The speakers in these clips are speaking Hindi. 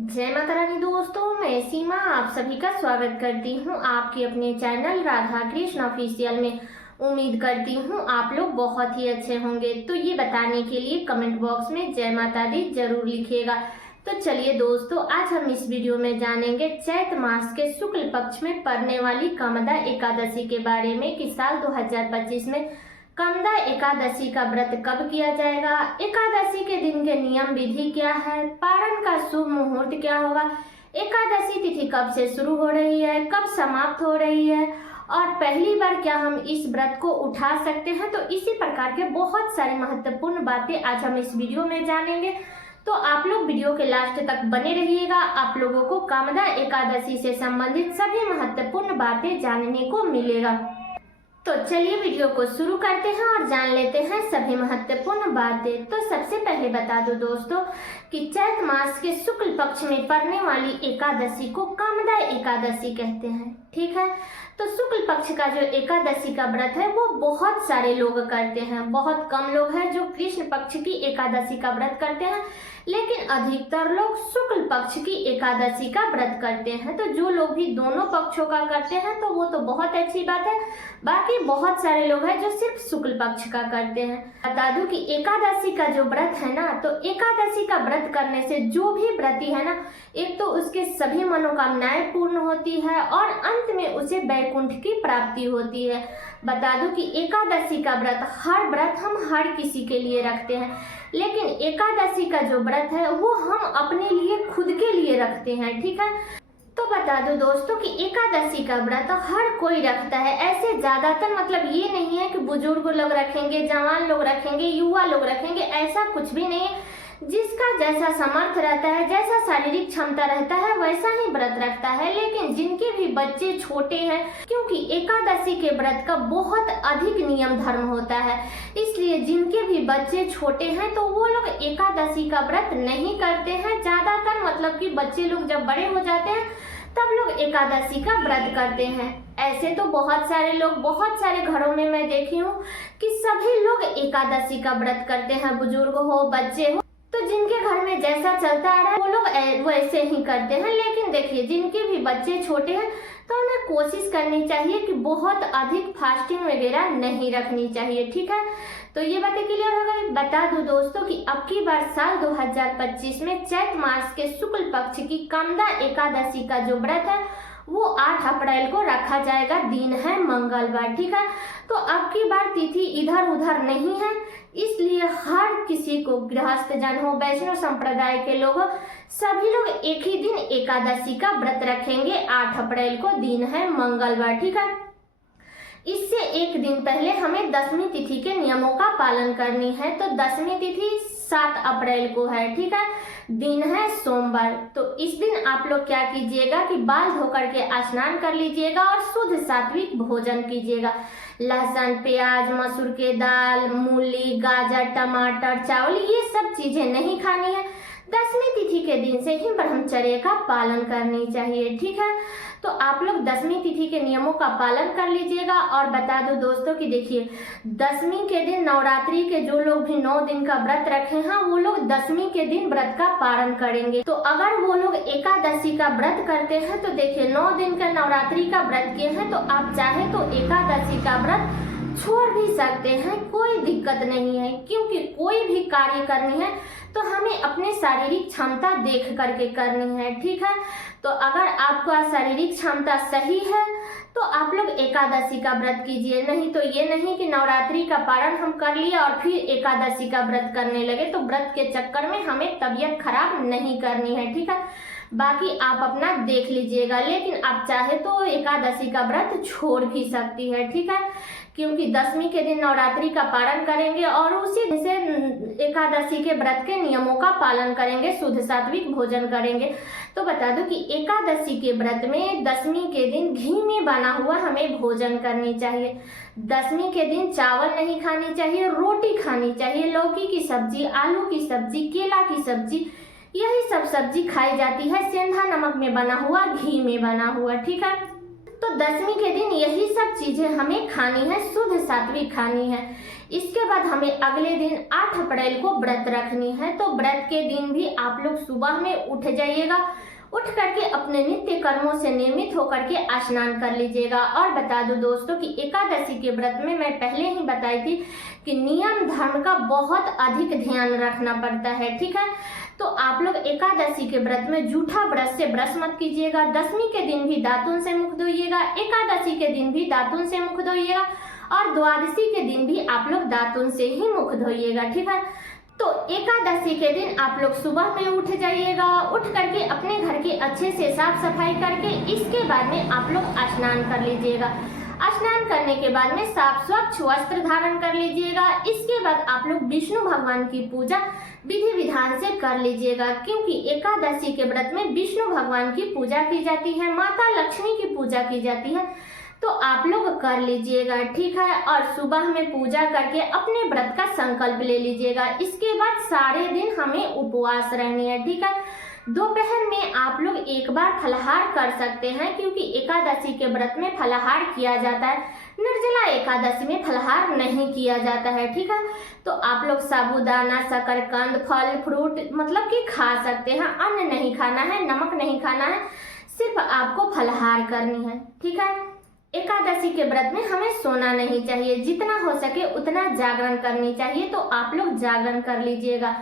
जय माता रानी दोस्तों, मैं सीमा आप सभी का स्वागत करती हूँ आपके अपने चैनल राधा कृष्ण ऑफिशियल में। उम्मीद करती हूँ आप लोग बहुत ही अच्छे होंगे। तो ये बताने के लिए कमेंट बॉक्स में जय माता दी जरूर लिखिएगा। तो चलिए दोस्तों, आज हम इस वीडियो में जानेंगे चैत मास के शुक्ल पक्ष में पड़ने वाली कामदा एकादशी के बारे में कि साल 2025 में कामदा एकादशी का व्रत कब किया जाएगा, एकादशी के दिन के नियम विधि क्या है, पारण का शुभ मुहूर्त क्या होगा, एकादशी तिथि कब से शुरू हो रही है, कब समाप्त हो रही है और पहली बार क्या हम इस व्रत को उठा सकते हैं। तो इसी प्रकार के बहुत सारी महत्वपूर्ण बातें आज हम इस वीडियो में जानेंगे। तो आप लोग वीडियो के लास्ट तक बने रहिएगा। आप लोगों को कामदा एकादशी से संबंधित सभी महत्वपूर्ण बातें जानने को मिलेगा। तो चलिए वीडियो को शुरू करते हैं और जान लेते हैं सभी महत्वपूर्ण बातें। तो सबसे पहले बता दो दोस्तों कि चैत मास के शुक्ल पक्ष में पड़ने वाली एकादशी को कामदा एकादशी कहते हैं। ठीक है, तो शुक्ल पक्ष का जो एकादशी का व्रत है वो बहुत सारे लोग करते हैं। बहुत कम लोग हैं जो कृष्ण पक्ष की एकादशी का व्रत करते हैं, लेकिन अधिकतर लोग शुक्ल पक्ष की एकादशी का व्रत करते हैं। तो जो लोग भी दोनों पक्षों का करते हैं तो वो तो बहुत अच्छी बात है। बाकी बहुत सारे लोग हैं जो सिर्फ शुक्ल पक्ष का करते हैं। बता दूं कि एकादशी का जो व्रत है ना, तो एकादशी का व्रत करने से जो भी व्रती है ना, एक तो उसके सभी मनोकामनाएं पूर्ण होती है और अंत में उसे वैकुंठ की प्राप्ति होती है। बता दूं कि एकादशी का व्रत हम हर किसी के लिए रखते हैं, लेकिन एकादशी का जो व्रत है वो हम अपने लिए खुद के लिए रखते हैं। ठीक है, तो बता दो दोस्तों कि एकादशी का व्रत हर कोई रखता है। ऐसे ज्यादातर मतलब ये नहीं है कि बुजुर्ग लोग रखेंगे, जवान लोग रखेंगे, युवा लोग रखेंगे, ऐसा कुछ भी नहीं है। जिसका जैसा समर्थ रहता है, जैसा शारीरिक क्षमता रहता है, वैसा ही व्रत रखता है। लेकिन जिनके भी बच्चे छोटे हैं, क्योंकि एकादशी के व्रत का बहुत अधिक नियम धर्म होता है, इसलिए जिनके भी बच्चे छोटे हैं तो वो लोग एकादशी का व्रत नहीं करते हैं। ज्यादातर मतलब कि बच्चे लोग जब बड़े हो जाते हैं तब लोग एकादशी का व्रत करते हैं। ऐसे तो बहुत सारे लोग, बहुत सारे घरों में मैं देखी हूँ कि सभी लोग एकादशी का व्रत करते हैं, बुजुर्ग हो, बच्चे हो। तो जिनके घर में जैसा चलता आ रहा है वो लोग वैसे ही करते हैं। लेकिन देखिए, जिनके भी बच्चे छोटे हैं तो उन्हें कोशिश करनी चाहिए कि बहुत अधिक फास्टिंग वगैरह नहीं रखनी चाहिए। ठीक है, तो ये बातें क्लियर हो गई। बता दूं दोस्तों कि अब की बार साल 2025 में चैत मास के शुक्ल पक्ष की कामदा एकादशी का जो व्रत है वो 8 अप्रैल को रखा जाएगा। दिन है मंगलवार। ठीक है, तो अब की बार तिथि इधर उधर नहीं है, इसलिए हर किसी को, गृहस्थ जन हो, वैष्णव संप्रदाय के लोग हो, सभी लोग एक ही दिन एकादशी का व्रत रखेंगे। 8 अप्रैल को दिन है मंगलवार। ठीक है, इससे एक दिन पहले हमें दसवीं तिथि के नियमों का पालन करनी है। तो दसवीं तिथि 7 अप्रैल को है। ठीक है, दिन है सोमवार। तो इस दिन आप लोग क्या कीजिएगा कि बाल धोकर के स्नान कर लीजिएगा और शुद्ध सात्विक भोजन कीजिएगा। लहसुन, प्याज, मसूर के दाल, मूली, गाजर, टमाटर, चावल, ये सब चीजें नहीं खानी है। दसवीं तिथि के दिन से ही ब्रह्मचर्य का पालन करनी चाहिए। ठीक है, तो आप लोग दसवीं तिथि के नियमों का पालन कर लीजिएगा। और बता दो दोस्तों कि देखिए, दसवीं के दिन नवरात्रि के जो लोग भी 9 दिन का व्रत रखे हैं वो लोग दसवीं के दिन व्रत का पारण करेंगे। तो अगर वो लोग एकादशी का व्रत करते हैं तो देखिए 9 दिन का नवरात्रि का व्रत किए हैं तो आप चाहे तो एकादशी का व्रत छोड़ भी सकते हैं, कोई दिक्कत नहीं है। क्योंकि कोई भी कार्य करनी है तो हमें अपने शारीरिक क्षमता देख करके करनी है। ठीक है, तो अगर आपका शारीरिक क्षमता सही है तो आप लोग एकादशी का व्रत कीजिए। नहीं तो ये नहीं कि नवरात्रि का पारण हम कर लिए और फिर एकादशी का व्रत करने लगे, तो व्रत के चक्कर में हमें तबीयत खराब नहीं करनी है। ठीक है, बाकी आप अपना देख लीजिएगा। लेकिन आप चाहे तो एकादशी का व्रत छोड़ भी सकती है। ठीक है, क्योंकि दसवीं के दिन नवरात्रि का पारण करेंगे और उसी दिन से एकादशी के व्रत के नियमों का पालन करेंगे, शुद्ध सात्विक भोजन करेंगे। तो बता दो कि एकादशी के व्रत में दसवीं के दिन घी में बना हुआ हमें भोजन करनी चाहिए। दसवीं के दिन चावल नहीं खानी चाहिए, रोटी खानी चाहिए। लौकी की सब्जी, आलू की सब्जी, केला की सब्जी, यही सब सब्जी खाई जाती है सेंधा नमक में बना हुआ, घी में बना हुआ। ठीक है, तो दशमी के दिन यही सब चीजें हमें खानी है, शुद्ध सात्विक खानी है। इसके बाद हमें अगले दिन 8 अप्रैल को व्रत रखनी है। तो व्रत के दिन भी आप लोग सुबह में उठ जाइएगा, उठ करके अपने नित्य कर्मों से नियमित होकर के स्नान कर लीजिएगा। और बता दूं दोस्तों कि एकादशी के व्रत में मैं पहले ही बताई थी कि नियम धर्म का बहुत अधिक ध्यान रखना पड़ता है, ठीक है। तो आप लोग एकादशी के व्रत में जूठा ब्रश से ब्रश मत कीजिएगा। दशमी के दिन भी दातुन से मुख धोइएगा, एकादशी के दिन भी दातुन से मुख धोइएगा और द्वादशी के दिन भी आप लोग दातुन से ही मुख धोइएगा, ठीक है। तो एकादशी के दिन आप लोग सुबह में उठ जाइएगा, उठ करके अपने घर की अच्छे से साफ सफाई करके इसके बाद में आप लोग स्नान कर लीजिएगा। स्नान करने के बाद में साफ स्वच्छ वस्त्र धारण कर लीजिएगा। इसके बाद आप लोग विष्णु भगवान की पूजा विधि विधान से कर लीजिएगा, क्योंकि एकादशी के व्रत में विष्णु भगवान की पूजा की जाती है, माता लक्ष्मी की पूजा की जाती है। तो आप लोग कर लीजिएगा, ठीक है। और सुबह में पूजा करके अपने व्रत का संकल्प ले लीजिएगा। इसके बाद सारे दिन हमें उपवास रहनी है, ठीक है। दोपहर में आप लोग एक बार फलाहार कर सकते हैं, क्योंकि एकादशी के व्रत में फलाहार किया जाता है, निर्जला एकादशी में फलाहार नहीं किया जाता है, ठीक है। तो आप लोग साबूदाना, शकरकंद, फल फ्रूट मतलब कि खा सकते हैं। अन्न नहीं खाना है, नमक नहीं खाना है, सिर्फ आपको फलाहार करनी है, ठीक है। एकादशी के व्रत में हमें सोना नहीं चाहिए, जितना हो सके उतना जागरण करनी चाहिए। तो आप लोग जागरण कर लीजिएगा।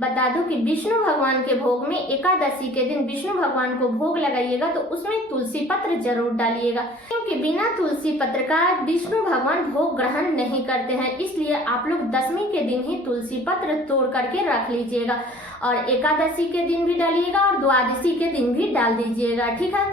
बता दूं कि विष्णु भगवान के भोग में एकादशी के दिन विष्णु भगवान को भोग लगाइएगा तो उसमें तुलसी पत्र जरूर डालिएगा, क्योंकि बिना तुलसी पत्र का विष्णु भगवान भोग ग्रहण नहीं करते हैं। इसलिए आप लोग दशमी के दिन ही तुलसी पत्र तोड़ करके रख लीजिएगा और एकादशी के दिन भी डालिएगा और द्वादशी के दिन भी डाल दीजिएगा, ठीक है।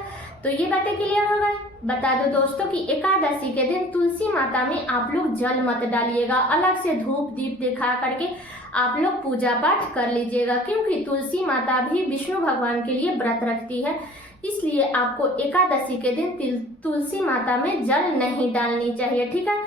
तो ये बातें क्लियर हो गई। बता दो दोस्तों कि एकादशी के दिन तुलसी माता में आप लोग जल मत डालिएगा, अलग से धूप दीप दिखा करके आप लोग पूजा पाठ कर लीजिएगा, क्योंकि तुलसी माता भी विष्णु भगवान के लिए व्रत रखती है। इसलिए आपको एकादशी के दिन तुलसी माता में जल नहीं डालनी चाहिए, ठीक है।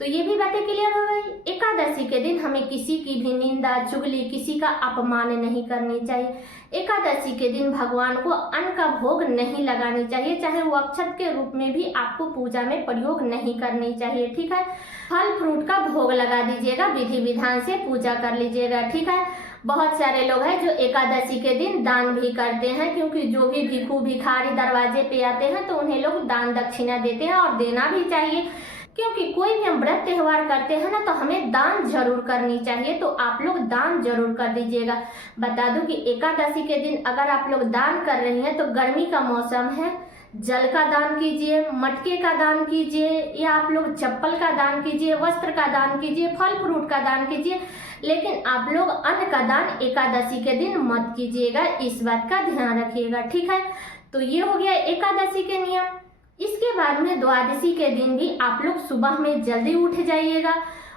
तो ये भी बातें क्लियर हो गई। एकादशी के दिन हमें किसी की भी निंदा चुगली, किसी का अपमान नहीं करनी चाहिए। एकादशी के दिन भगवान को अन्न का भोग नहीं लगानी चाहिए, चाहे वो अक्षत के रूप में भी आपको पूजा में प्रयोग नहीं करनी चाहिए, ठीक है। फल फ्रूट का भोग लगा दीजिएगा, विधि विधान से पूजा कर लीजिएगा, ठीक है। बहुत सारे लोग हैं जो एकादशी के दिन दान भी करते हैं, क्योंकि जो भी भिखू भिखारी दरवाजे पे आते हैं तो उन्हें लोग दान दक्षिणा देते हैं और देना भी चाहिए, क्योंकि कोई भी हम व्रत त्योहार करते हैं ना तो हमें दान जरूर करनी चाहिए। तो आप लोग दान जरूर कर दीजिएगा। बता दूं कि एकादशी के दिन अगर आप लोग दान कर रही हैं तो गर्मी का मौसम है, जल का दान कीजिए, मटके का दान कीजिए, या आप लोग चप्पल का दान कीजिए, वस्त्र का दान कीजिए, फल फ्रूट का दान कीजिए, लेकिन आप लोग अन्न का दान एकादशी के दिन मत कीजिएगा। इस बात का ध्यान रखिएगा, ठीक है। तो ये हो गया एकादशी के नियम। इसके बाद में द्वादशी के दिन भी आप लोग सुबह में जल्दी उठ जाइएगा,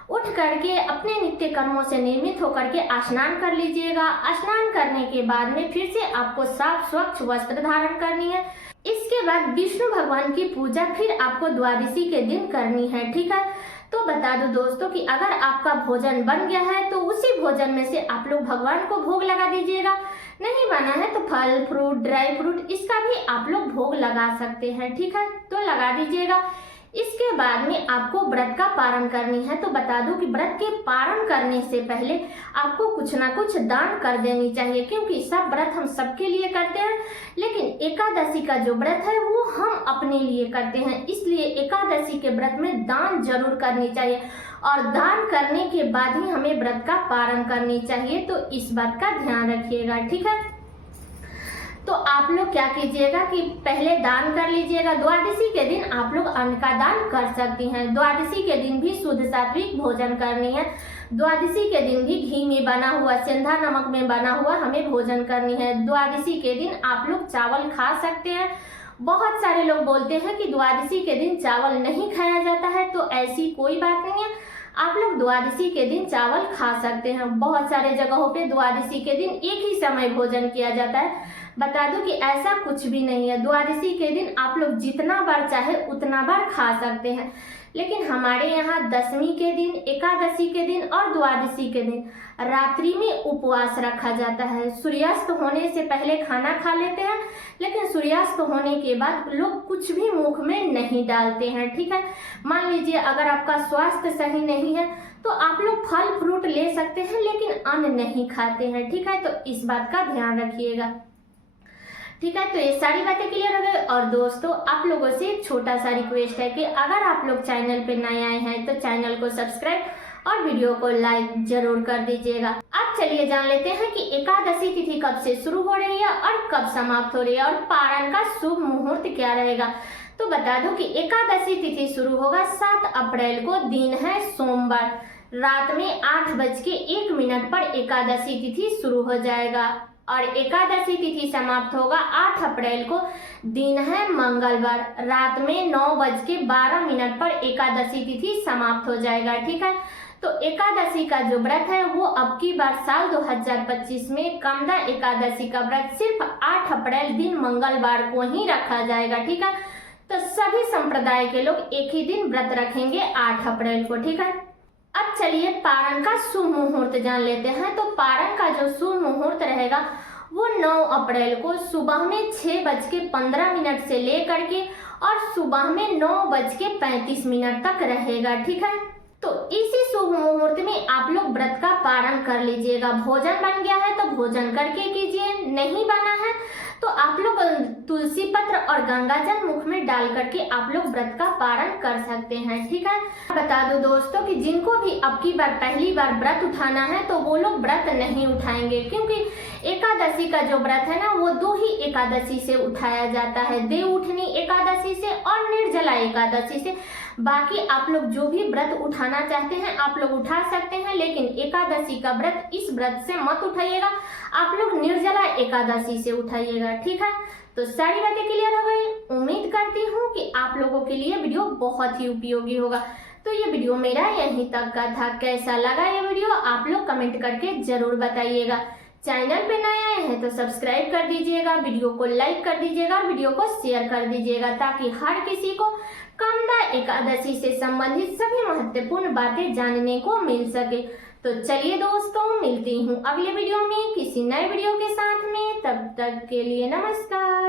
उठ करके अपने नित्य कर्मों से नियमित होकर के स्नान कर लीजिएगा। स्नान करने के बाद में फिर से आपको साफ स्वच्छ वस्त्र धारण करनी है। इसके बाद विष्णु भगवान की पूजा फिर आपको द्वादशी के दिन करनी है, ठीक है। तो बता दो दोस्तों कि अगर आपका भोजन बन गया है तो उसी भोजन में से आप लोग भगवान को भोग लगा दीजिएगा। नहीं बना है तो फल फ्रूट ड्राई फ्रूट इसका भी आप लोग भोग लगा सकते हैं, ठीक है। तो लगा दीजिएगा। इसके बाद में आपको व्रत का पारण करनी है। तो बता दूं कि व्रत के पारण करने से पहले आपको कुछ ना कुछ दान कर देनी चाहिए, क्योंकि सब व्रत हम सबके लिए करते हैं, लेकिन एकादशी का जो व्रत है वो हम अपने लिए करते हैं। इसलिए एकादशी के व्रत में दान जरूर करनी चाहिए और दान करने के बाद ही हमें व्रत का पारण करनी चाहिए। तो इस बात का ध्यान रखिएगा, ठीक है। तो आप लोग क्या कीजिएगा कि पहले दान कर लीजिएगा। द्वादशी के दिन आप लोग अन्न का दान कर सकती हैं। द्वादशी के दिन भी शुद्ध सात्विक भोजन करनी है। द्वादशी के दिन भी घी में बना हुआ, सेंधा नमक में बना हुआ हमें भोजन करनी है। द्वादशी के दिन आप लोग चावल खा सकते हैं। बहुत सारे लोग बोलते हैं कि द्वादशी के दिन चावल नहीं खाया जाता है, तो ऐसी कोई बात नहीं है। आप लोग द्वादशी के दिन चावल खा सकते हैं। बहुत सारे जगहों पे द्वादशी के दिन एक ही समय भोजन किया जाता है। बता दूं कि ऐसा कुछ भी नहीं है। द्वादशी के दिन आप लोग जितना बार चाहे उतना बार खा सकते हैं, लेकिन हमारे यहाँ दशमी के दिन, एकादशी के दिन और द्वादशी के दिन रात्रि में उपवास रखा जाता है। सूर्यास्त होने से पहले खाना खा लेते हैं, लेकिन सूर्यास्त होने के बाद लोग कुछ भी मुख में नहीं डालते हैं। ठीक है, मान लीजिए अगर आपका स्वास्थ्य सही नहीं है तो आप लोग फल फ्रूट ले सकते हैं, लेकिन अन्न नहीं खाते हैं। ठीक है, तो इस बात का ध्यान रखिएगा। ठीक है, तो ये सारी बातें क्लियर हो गई। और दोस्तों, आप लोगों से एक छोटा सा रिक्वेस्ट है कि अगर आप लोग चैनल पे नए आए हैं तो चैनल को सब्सक्राइब और वीडियो को लाइक जरूर कर दीजिएगा। अब चलिए जान लेते हैं कि एकादशी तिथि कब से शुरू हो रही है और कब समाप्त हो रही है और पारण का शुभ मुहूर्त क्या रहेगा। तो बता दूं कि एकादशी तिथि शुरू होगा 7 अप्रैल को, दिन है सोमवार, रात में 8:01 पर एकादशी तिथि शुरू हो जाएगा और एकादशी तिथि समाप्त होगा 8 अप्रैल को, दिन है मंगलवार, रात में 9:12 पर एकादशी तिथि समाप्त हो जाएगा। ठीक है, तो एकादशी का जो व्रत है वो अब की बार साल 2025 में कामदा एकादशी का व्रत सिर्फ 8 अप्रैल दिन मंगलवार को ही रखा जाएगा। ठीक है, तो सभी संप्रदाय के लोग एक ही दिन व्रत रखेंगे 8 अप्रैल को। ठीक है, अब चलिए पारण का शुभ मुहूर्त जान लेते हैं। तो पारण का जो शुभ मुहूर्त रहेगा वो 9 अप्रैल को सुबह में 6:15 से लेकर के और सुबह में 9:35 तक रहेगा। ठीक है, तो इसी शुभ मुहूर्त में आप लोग व्रत का पारण कर लीजिएगा। भोजन बन गया है तो भोजन करके कीजिए, नहीं बना है तो आप लोग तुलसी पत्र और गंगाजल मुख में डाल करके आप लोग व्रत का पारण कर सकते हैं। ठीक है, बता दो दोस्तों कि जिनको भी अब की बार पहली बार व्रत उठाना है तो वो लोग व्रत नहीं उठाएंगे, क्योंकि एकादशी का जो व्रत है ना वो 2 ही एकादशी से उठाया जाता है, देव उठनी एकादशी से और निर्जला एकादशी से। बाकी आप लोग जो भी व्रत उठाना चाहते हैं आप लोग उठा सकते हैं, लेकिन एकादशी का व्रत इस व्रत से मत उठाइएगा, आप लोग निर्जला एकादशी से उठाइएगा। ठीक है, तो सारी बातें क्लियर हो गई। उम्मीद करती हूँ कि आप लोगों के लिए वीडियो बहुत ही उपयोगी होगा। तो ये वीडियो मेरा यहीं तक का था। कैसा लगा ये वीडियो आप लोग कमेंट करके जरूर बताइएगा। चैनल पे नए आए हैं तो सब्सक्राइब कर दीजिएगा, वीडियो को लाइक कर दीजिएगा और वीडियो को शेयर कर दीजिएगा, ताकि हर किसी को कामदा एकादशी से संबंधित सभी महत्वपूर्ण बातें जानने को मिल सके। तो चलिए दोस्तों, मिलती हूँ अगले वीडियो में किसी नए वीडियो के साथ में। तब तक के लिए नमस्कार।